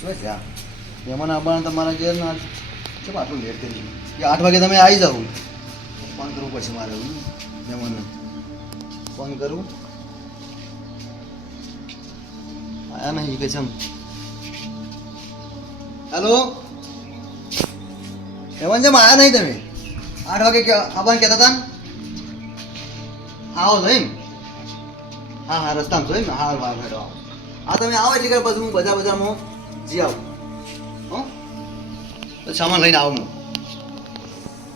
શું છે આ મહેમાન આવવાના તમારા ઘેર ના છે આટલું લેટ કરી કે 8 વાગે તમે આવી જાઓ ફોન કરવું પડશે મારે મહેમાનને ફોન કરું આયા નહીં કે છે હેલો મહેમાન જેમ આયા નહીં તમે 8 વાગે આવવાનું કહેતા હતા ને આવો છો એમ હા હા રસ્તામાં છો એમ ને હા હા હેડો આવો હા તમે આવો એટલે કે પછી હું બજારમાં જી આવું હો તો સામાન લઈને આવું હું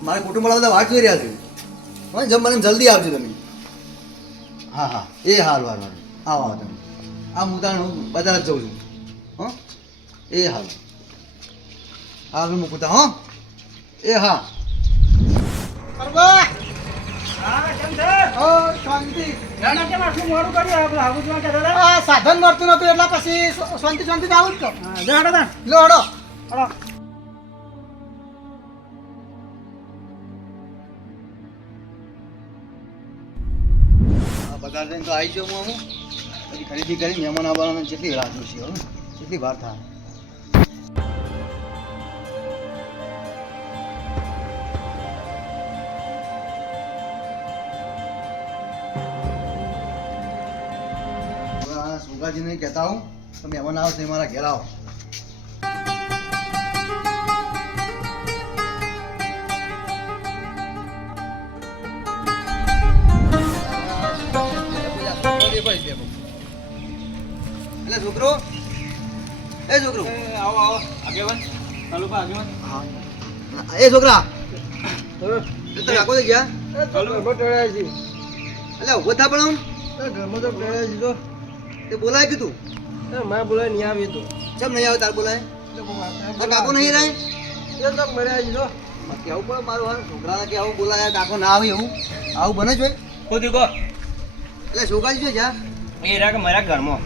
મારા કુટુંબવાળા બધા વાટ જોઈ રહ્યા છે હા જમવાને જલ્દી આવજો તમે હા હા એ હાલ વાર વાર આવો આવો તમે આ હું તાણ હું બજાર જ જઉં છું હો એ હાલ હાલ હું મૂકું હો એ હા સાધન મળતું નતું એટલે પછી શાંતિ શાંતિ આવું જ લો હડો બજાર જઈને તો આવી જાઉં હું પછી ખરીદી કરી મહેમાન આવવાના કેટલી રાહ જોશે હવે કેટલી વાર થાય સુગાજીને કહેતા હું તો મહેમાન આવો તો મારા ઘેર આવો એટલે છોકરો એ છોકરો આવો આવો આગેવાન તાલુકા આગેવાન હા એ છોકરા તમે આખો ગયા એટલે ઉભો થા પણ ઘરમાં તો ગયા છે તો તે બોલાય કીધું મેં બોલાય નહીં આવી તો કેમ નહીં આવે તાર બોલાય તાર કાકો નહીં રહે એ તો મર્યા છે તો કેવું પડે મારું હાલ છોકરાને કે આવું બોલાય કાકો ના આવે એવું આવું બને છે ખોદી કહો એટલે છોકરાજી છે જ્યાં એ રાખ મારા ઘરમાં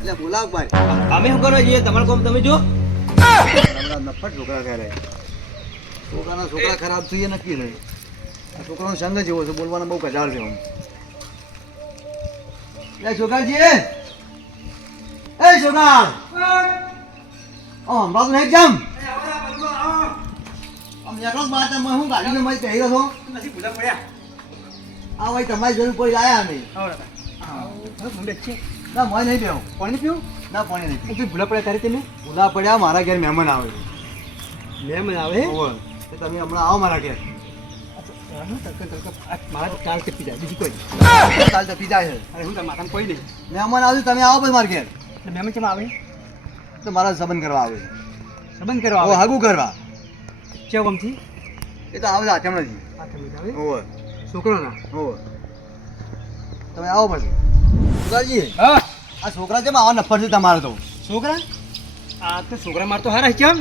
એટલે બોલાવ ભાઈ અમે શું કરવા જઈએ તમારે કોમ તમે જો નફટ છોકરા ખરે છોકરા ખરાબ થઈએ નક્કી રહે આ છોકરાનો સંગ જેવો છે બોલવાનો બહુ કજાળ છે આમ એ છોકરાજી એ છોકરા ઓ હમણાં તો નહીં જામ આમ એકલો જ બાદ હું ગાડીને મય પહેર્યો છો નથી ભૂલા પડ્યા આ ભાઈ તમારી જરૂર કોઈ લાયા નહીં ના મોય નહીં પીવું પાણી પીવું ના પાણી નહીં પીવું તું ભૂલા પડ્યા તારે તેને ભૂલા પડ્યા મારા ઘેર મહેમાન આવે મેં આવે ઓવર તમે હમણાં આવો મારા ઘેર મારા કાલ કે પીજા બીજી કોઈ કાલ તો પીધા છે અરે હું તાર માથામાં કોઈ નહીં મહેમાન આવશે તમે આવો ભાઈ મારા ઘેર એટલે મહેમાન કેમ આવે તો મારા સંબંધ કરવા આવે સંબંધ કરવા ઓ આવે હાગું કરવા કેવું ગમથી એ તો આવે હાથે હમણાં આ તમે આવે ઓવર છોકરોના ઓવર તમે આવો પછી સુગાજી હા આ છોકરા છે આવા નફર છે તમારે તો છોકરા આ તો છોકરા માર તો હારા કેમ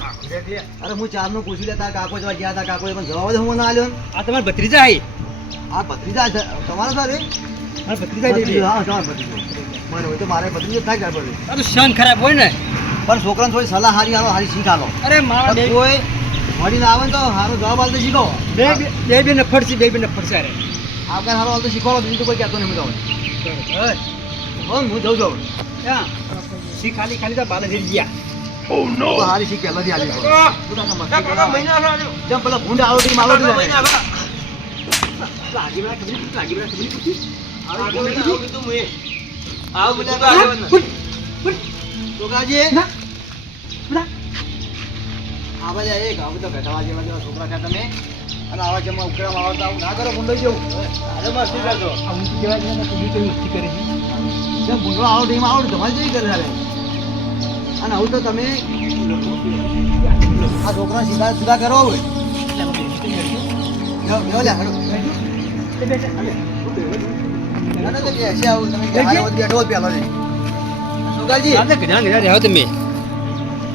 અરે હું ચારનું પૂછી લેતા કાકો જવા ગયા હતા કાકો પણ જવાબ હું ના આલ્યો આ તમારા ભત્રીજા આવી આ ભત્રીજા છે તમારા સાથે મારા ભત્રીજા હા તમારા ભત્રીજો મને હોય તો મારે ભત્રીજો થાય ગરબડ આ તો શાન ખરાબ હોય ને પણ છોકરાને થોડી સલાહ હારી આલો હારી શીખ આલો અરે મારા બે કોઈ મળીને આવે ને તો સારો જવાબ આલતો શીખો બે નફટ છે બે નફટ છે અરે આપણા સારો આલતો શીખવાડો બીજું તો કોઈ કહેતો નહીં હું હું જઉં છું ક્યાં સી ખાલી ખાલી તો બાલા જઈ ગયા તો હારી શીખ પહેલાથી આલી જેમ પેલા ભૂંડ આલોટી માલોટી લાગી બરા ખબર લાગી બરા ખબર પૂછી છોકરાજી ના બરા આવા જાય એક હવે તો ઘટાવા જેવા છોકરા છે તમે અને આવા જેમાં ઉકળામાં આવતા આવું ના કરો મુંબઈ જેવું અરે મસ્તી કરજો આ હું કેવા છે ને તું કઈ મસ્તી કરે છે જેમ ભૂંડો આવડે એમાં આવડે તમારે જઈ કરે અને આવું તો તમે આ છોકરા સીધા સીધા કરો હોય લે હાલો ના તો બેસી આવું તમે મારે વધ બેઠો પેલો નહીં છોકરાજી આપણે ઘણા ઘણા રહ્યો તમે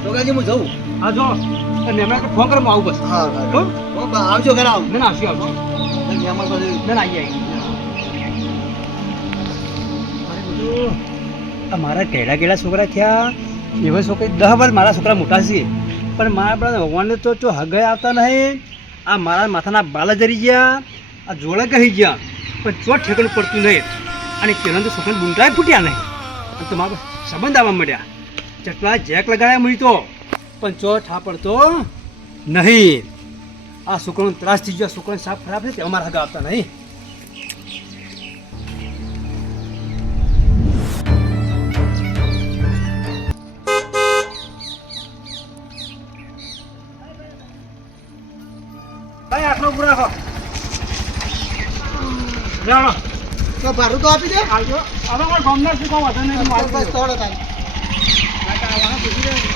છોકરાજી હું જઉં હા જો મેમણા ફોન કરો હું આવું બસ હા હો? આવજો ઘરે આવું ના ના આવશું આવશું મહેમાન પછી ના ના આવી મારા કેળા કેળા છોકરા થયા એવા છોકરા 10 વાર મારા છોકરા મોટા છે પણ મારા પેલા ભગવાનને તો જો હગાઈ આવતા નહીં આ મારા માથાના બાલા જરી ગયા આ જોડે કહી ગયા પણ ચો ઠેકણું પડતું નહીં અને પેલા તો છોકરાને બુંટાય ફૂટ્યા નહીં અને તો મારા સંબંધ આવવા મળ્યા જેટલા જેક લગાડ્યા મળી તો પણ ચો ઠાપડતો નહીં. આ છોકરાનો ત્રાસ થઈ ગયો, છોકરાને સાપ ખરાબ છે તે અમારા હગા આવતા નહીં. ભાઈ આટલો પૂરો રાખો. જાણો તો ભાડું તો આપી દે. આવજો. હવે કોઈ ગમના શું કહો વધુ નહીં. બસ બસ થોડો time.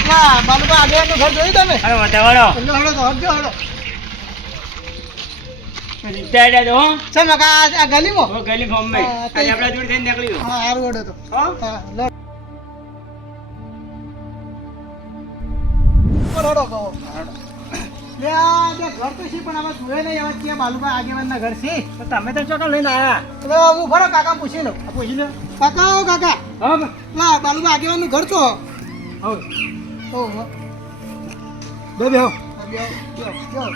ના, બાલુભા આગેવાનનું ઘર જોયું તમે? અરે વધારો એટલે હળો તો હટજો, હળો. હો ચાલ મકા આ ગલીમાં? ગલી બોમ્બે હા, તે- આજે આપણા જોડે થઈને નીકળી ગયો. હા, હારું હળો તો. હા હા, લો. હળો કહો. લે આ જે ઘર તો છે પણ આમાં જોયે નહીં, હવે ક્યાં બાલુભા આગેવાનના ઘર છે? તો તમે તો ચોકા લઈને આયા. એટલે હું ભરો કાકા પૂછી લઉં. આ પૂછી લો. કાકા ઓ કાકા, હા લા બાલુભા આગેવાનનું ઘર તો. હવે ઓહો. બે બેહો. આ લ્યો, લ્યો, લ્યો.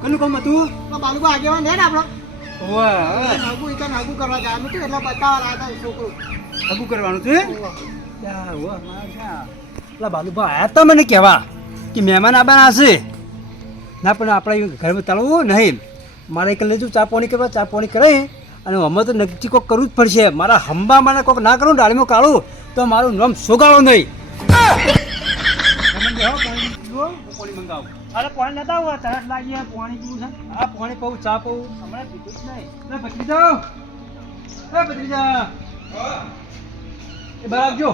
કોનું કામ હતું? આ બાલુભા આગેવાન છે ને આપણો? ઓવા નાગુ ઈ તો નાગુ કરવા જવાનું હતું એટલે બતાવવા આવ્યા હતા છોકરો. હગું કરવાનું છે. ઓહો. યા ઓવા મારા પેલા બાલુભા આયા તા મને કહેવા કે મહેમાન આવવાના હશે. ના પણ આપણે ઘરમાં તળવું નહીં. મારે એક લેજો ચા પાણી કરવા, ચા પાણી કરે અને અમે તો નક્કી કોક કરવું જ પડશે. મારા હંબા મને કોક ના કરું ડાળીમાં કાઢું તો મારું નામ સોગાળો નહીં. પાણી મંગાવો. અરે પાણી નતા આવું, તરત લાગી પાણી પીવું છે. હા પાણી પીવું, ચા પીવું, હમણાં પીધું જ નહીં. ભત્રીજા, ભત્રીજા એ બહાર આવજો.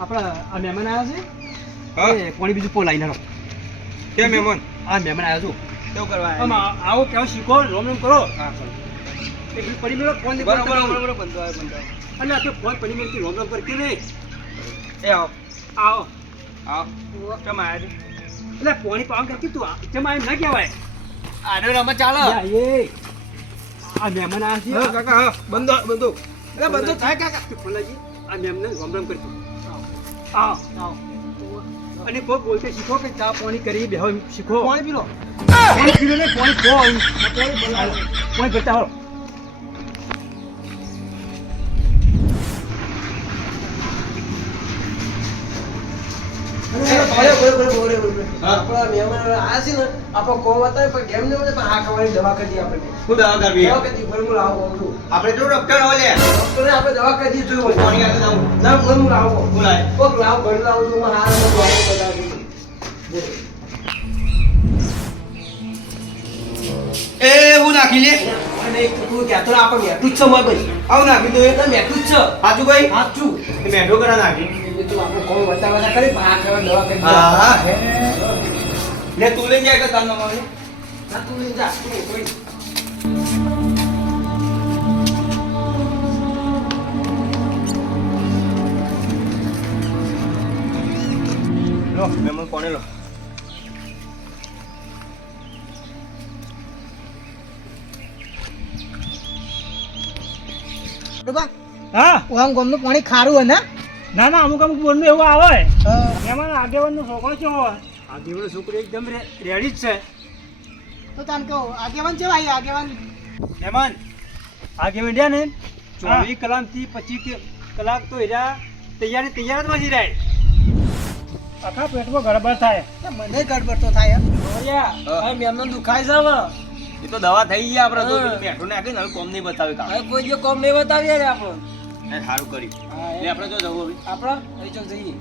આપણા આ મહેમાન આવ્યા છે. એ પાણી બીજું પોલાઈ નાખો. કેમ મહેમાન આ મહેમાન આવ્યા છું. કેવું કરવા આમ આવો કેવો શીખો, રોમ રોમ કરો. એક પડી મેળો ફોન નહીં બરોબર કરતો. બરોબર બંધો આવે બંધો આવે. એટલે આ તો ફોન પડી મેળથી રોમ રોમ કરતી નહીં. એ આવો આવો આવો કેમ આવ્યા છે? એટલે પાણી પાવા કરતી તું જમા એમ ના કહેવાય. આડો રમત ચાલો યા, એ આ મહેમાન આવ્યા હા છે. કાકા હા બંધો બંધો એ બંધો થાય કાકા તું ફોલાજી આ મેમને રોમ રોમ કરતું. આવો આવો અને કોઈ બોલતે શીખો કે ચા પાણી કરી બેહો એમ શીખો. પાણી પી લો. પાણી પીલો ને પાણી પો એમ. પાણી ભરતા હો. આપણા મહેમાન આયા છે ને આપણો કોમ હતા પણ કેમ ને પણ આ ખાવાની દવા કરી આપણે શું દવા કરવી? દવા કરી ફોર્મ્યુલા આવો છું આપણે તો ડોક્ટર હો લે. ડોક્ટરે આપણે દવા કરી જોયું પાણી આપી દઉં. ના ફોર્મ્યુલા આવો બોલાય. કોક લાવ ભરી લાવું છું માં હાર બતાવી એ હું નાખી લે. અને એક તું કહેતો ને આપણે મેઠું જ છે માર ભાઈ આવું નાખી દો. એટલે મેઠું જ છે સાચું ભાઈ? સાચું એ મેઢો કરા નાખી. એ તો આપણે કોમ બતાવવા કરી પણ આ ખાવાની દવા કરી હા, હા. લે તું લઈ જાય કે તાર નમાવી. ના તું લઈ જા તું કોઈ લો મહેમાન કોને લો. ડોબા, હા ઓમ ગોમનું પાણી ખારું હે ને? ના ના અમુક અમુક બોલનું એવું આવે. હા. એમાં આગેવાનનો છોકરો છે હોય. આગેવાનનો છોકરો એકદમ રેડી જ છે. તો તને કહું આગેવાન છે ભાઈ આગેવાન. મહેમાન આગેવાન રહ્યા ને 24 કલાકથી 25 કલાક તો એરા તૈયાર જ બસી રહે. આખા પેટમાં ગડબડ થાય. તો મને ગડબડ તો થાય હે. હવે મેમને દુખાય છે હવે એ તો દવા થઈ ગઈ આપણે તો હા. મેઠો નાખી ને હવે કોમ નહીં બતાવે કામ. હવે કોઈ જે કોમ નહીં બતાવીએ રે આપણો એ સારું કરી. લે આપણે જો જવું હવે. આપણો અહીં ચોક જઈએ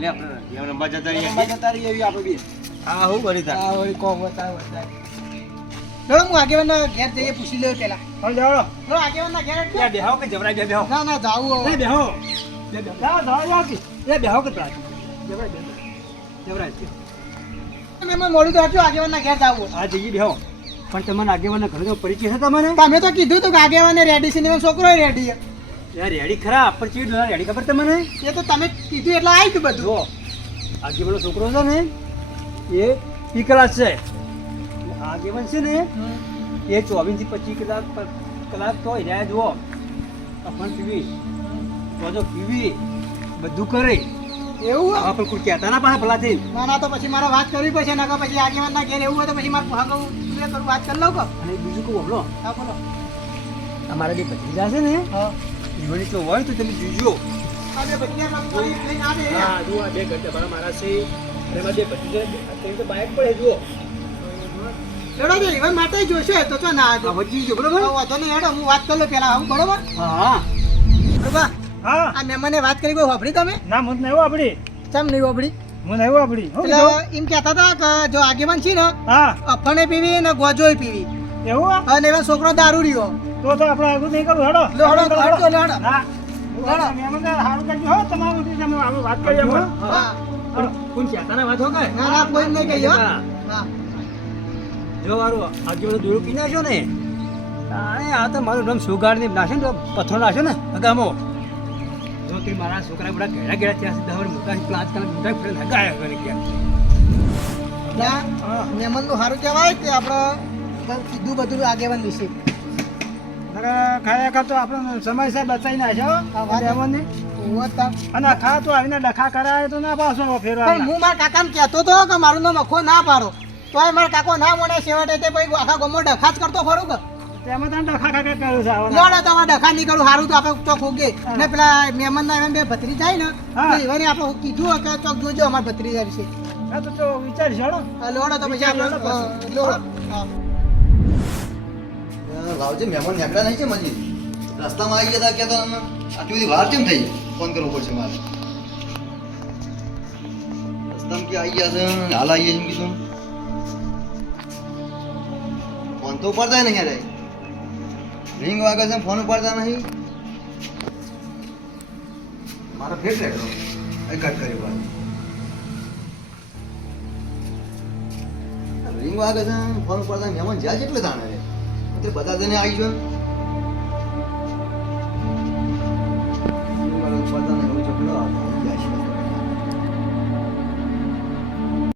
લે આપણે જીવન રમવા જતા રહીએ. રમવા જતા રહીએ એવી આપણે બી હા હું કરી તાર. આ વળી કોમ બતાવે બતાવે ચલો હું આગેવાનના ઘેર જઈએ પૂછી લઉં પેલા. હવે જાઓ. ચલો આગેવાનના ઘેર એટલે. બે બેહો કે જવરાય બે બેહો. ના ના જાવું બે હવે. બેહો. બે બેહો. જાઓ જાઓ જાઓ કે. બે બેહો કે ત્રાસ. જવરાય બે બેહો. જવરાય. મેં મોડું તો હતું આગેવાનના ઘેર જાવું. આ જઈએ બેહો. પણ તમને આગેવાનના ઘરનો પરિચય છે તમને? તમે તો કીધું તું કે આગેવાને રેડી છે ને એનો છોકરો રેડી છે. યાર રેડી ખરા પણ ચીડ ના રેડી ખબર તમને? એ તો તમે કીધું એટલે આવી ગયું બધું. જો આગેવાનનો છોકરો છે ને એ પી ક્લાસ છે. આગેવાન છે ને એ 24 થી 25 કલાક તો રહ્યા જુઓ. પણ પીવી તો પીવી બધું કરે. એવું હે? આપણે કોઈ કહેતા ના પાછા ભલાથી. ના ના તો પછી મારે વાત કરવી પડશે નકર પછી આગેવાનના ઘેર એવું હોય તો પછી મારે ભાગવું વાત કરી લઉં કે. અને બીજું કહું હમણાં હા બોલો. અમારા બે ભત્રીજા છે ને હા ઈવોની તો હોય તો તમે જોજો આ બે ભત્રીજા મગફળી લઈને આવે હા જુઓ આ બે ઘર તમારા મારા છે અને એમાં બે ભત્રીજા અત્યારે તો બાઇક પડે જુઓ લેડો તો ઈવન માટે જોશે તો ચો ના આ વચ્ચે જો બરોબર વાંધો નહીં હેડો હું વાત કરી લઉં પેલા આવું બરોબર હા બરોબર હા આ મહેમાને વાત કરી કોઈ વાપરી તમે ના મને નહીં આપડી ચમ નહીં વાપરી મને નહીં આપડી એટલે એમ કહેતા હતા કે જો આગેવાન છે ને હા અફણે પીવી ને ગોજોય પીવી એવું આ? અને એવા છોકરો દારૂ રહ્યો તો આપણે આગળ નહીં કરું હેડો લો હેડો હેડો લો હેડો હા હેડો. મહેમાન સારું કરજો હો તમારું તમે આપણે વાત કરીએ આપણે. હા કોણ ચેતાના વાત હો કે ના ના કોઈ નહીં કહી હો હા જો વારું આજે બધું દોરું પી નાખ્યો ને તાણે આ તો મારું નામ સુગાડ ને નાખે ને તો પથ્થર નાખ્યો ને અગામો જો તે મારા છોકરા બધા ઘેડા ઘેડા થયા છે દહર મોટા છે આજકાલ મોટા ફ્રેન્ડ હગાયા કરે ગયા ના મહેમાનનું સારું કહેવાય કે આપણે કીધું બધું આગેવાન વિશે ખરેખર તો આપણે સમયસર બચાવી નાખ્યો વાત. મહેમાનને. અને ખા તો આવીને ડખા કરાય તો ના પાછો ફેરવા પણ હું મારા કાકાને કહેતો હતો કે મારું નામ અખો ના પાડો તોય મારા કાકો ના મળે છેવટે તે પછી આખા ગામમાં ડખા જ કરતો ખરું કે તેમાં તમે ડખા ખા કર્યું છે આવા. લોડો તમારે ડખા નહીં કરું સારું તો આપણે તો ખોગે ને પેલા મહેમાનના એમ બે ભત્રી જાય ને હા. તો એવાને આપણે કીધું કે ચોક જોજો અમારા ભત્રીજા વિશે હા તો વિચારીશ હેડો. લોડો તો પછી આપણે લોડો હા. લાવજે મહેમાન નીકળ્યા નહીં છે મજી રસ્તામાં આવી ગયા હતા કે આટલી બધી વાર કેમ થઈ ફોન કરવો પડશે મારે રસ્તામાં કે આવી ગયા છે હાલ આવીએ એમ કીધું ફોન તો ઉપાડતા નહીં યાર રિંગ વાગે છે ફોન ઉપાડતા નહીં મારા ફેટ રેકડો એ કટ કર્યો ભાઈ રિંગ વાગે છે ફોન ઉપાડતા મહેમાન જ્યાં જેટલે તાણે રે તે બધા જણે આવી ગયો